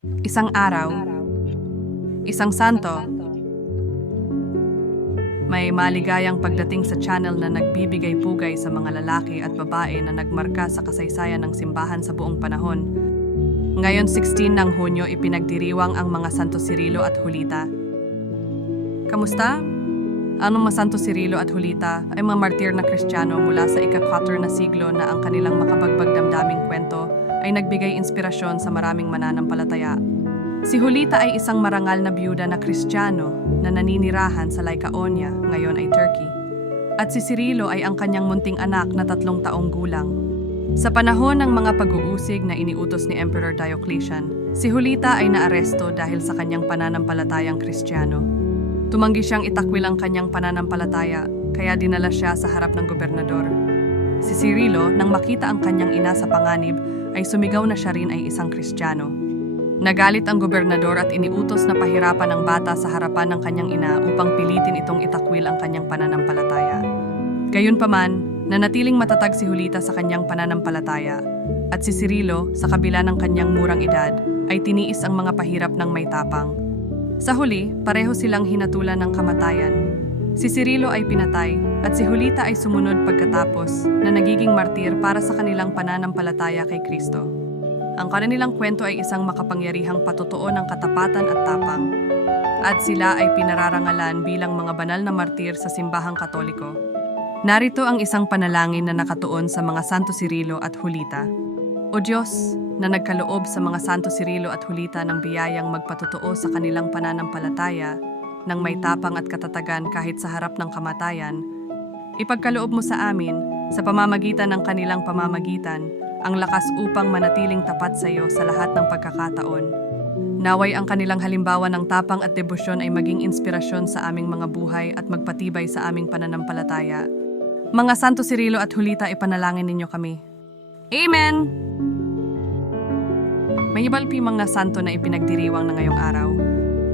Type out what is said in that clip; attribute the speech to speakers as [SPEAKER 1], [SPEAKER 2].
[SPEAKER 1] Isang araw, isang santo, may maligayang pagdating sa channel na nagbibigay pugay sa mga lalaki at babae na nagmarka sa kasaysayan ng simbahan sa buong panahon. Ngayon 16 ng Hunyo ipinagdiriwang ang mga Santo Cirilo at Julita. Kamusta? Anong mga Santo Cirilo at Julita ay mga martir na Kristiyano mula sa ika-4 na siglo na ang kanilang makabagbag damdaming kwento ay nagbigay inspirasyon sa maraming mananampalataya. Si Julita ay isang marangal na biyuda na Kristiyano na naninirahan sa Lycaonia, ngayon ay Turkey. At si Cirilo ay ang kanyang munting anak na tatlong taong gulang. Sa panahon ng mga pag-uusig na iniutos ni Emperor Diocletian, si Julita ay naaresto dahil sa kanyang pananampalatayang Kristiyano. Tumanggi siyang itakwil ang kanyang pananampalataya, kaya dinala siya sa harap ng gobernador. Si Cirilo, nang makita ang kanyang ina sa panganib, ay sumigaw na siya rin ay isang Kristiyano. Nagalit ang gobernador at iniutos na pahirapan ang bata sa harapan ng kanyang ina upang pilitin itong itakwil ang kanyang pananampalataya. Gayunpaman, nanatiling matatag si Julita sa kanyang pananampalataya at si Cirilo, sa kabila ng kanyang murang edad, ay tiniis ang mga pahirap ng may tapang. Sa huli, pareho silang hinatulan ng kamatayan. Si Cirilo ay pinatay at si Julita ay sumunod pagkatapos na nagiging martir para sa kanilang pananampalataya kay Kristo. Ang kanilang kwento ay isang makapangyarihang patotoo ng katapatan at tapang. At sila ay pinararangalan bilang mga banal na martir sa simbahang katoliko. Narito ang isang panalangin na nakatuon sa mga Santo Cirilo at Julita. O Diyos, na nagkaloob sa mga Santo Cirilo at Julita ng biyayang magpatotoo sa kanilang pananampalataya, ng may tapang at katatagan kahit sa harap ng kamatayan, ipagkaloob mo sa amin, sa pamamagitan ng kanilang pamamagitan, ang lakas upang manatiling tapat sa iyo sa lahat ng pagkakataon. Naway ang kanilang halimbawa ng tapang at debosyon ay maging inspirasyon sa aming mga buhay at magpatibay sa aming pananampalataya. Mga Santo Cirilo at Julita, ipanalangin ninyo kami. Amen! May ibal pimang na santo na ipinagdiriwang na ngayong araw.